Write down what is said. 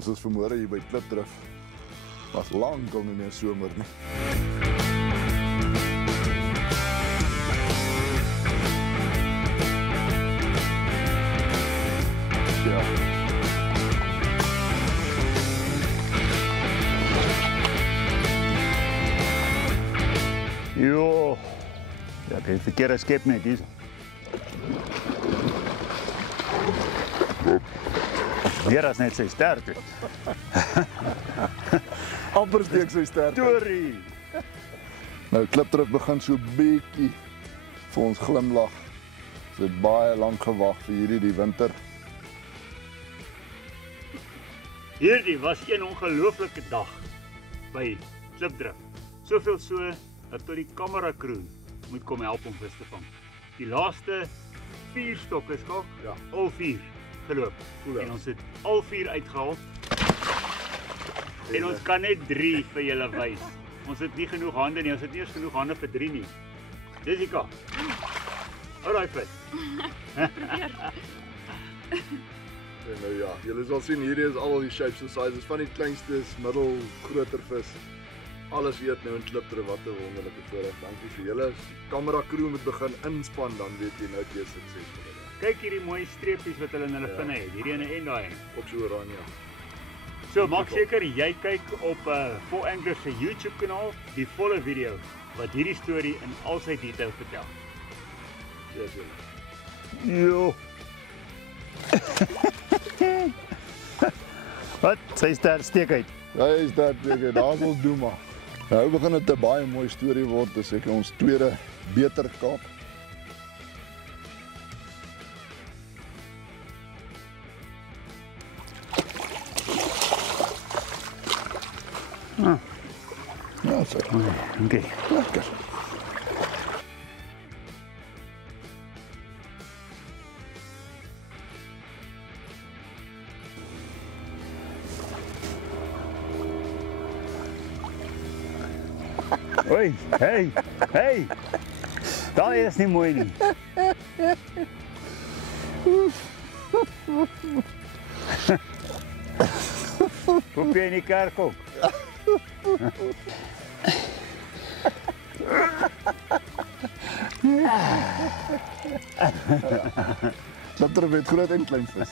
Ons is vanmôre hier by Klipdrif. Was lank al nie meer somer nie. Ja. Jo, ja, ek het verkeerde skep net hier. Weer as net sy sterk. Amper steek sy sterk. Storie. Nou Klipdrif begin so bietjie vir ons glimlag. Ons het baie lank gewag vir hierdie die winter. Hierdie was een ongelooflike dag by Klipdrif. Soveel so dat tot die kamera crew moet kom help om vis te vang. Die laaste 4 stokke skak, Ja. al 4 geloop. Cool, En ons het al 4 uitgehaal. En ons kan net 3 vir julle wys. Ons het nie genoeg hande nie, ons het nie eens genoeg hande vir 3 nie. Jessica. Hou daai vis. En nou ja, julle sal sien hierdie is al die shapes and sizes van die kleinstes, middel, groter vis. Alles eet nou in Klipdrif, wat 'n wonderlike voorreg. Dankie vir julle. As die kamera crew moet begin inspan, dan weet jy nou jy suksesvol is. Kyk hierdie mooi streepies wat hulle in hulle vinne het. Hierdie ene en daai ene. Op so oranje. So maak seker jy kyk op Four Anglers se YouTube kanaal die volle video wat hierdie storie in al sy detail vertel. Yes, julle. Jo. Wat? Sy steek uit. Ja, is dat seker. Daar's ons doen maar. Nou begin dit 'n baie mooi storie word. Dis seker ons tweede beter Kaap. Ja, so. Okay. Lekker. Hoi, hey. Daai is nie mooi nie. Hoop jy in die kerk ook? Klipdrif het groot en klein vis.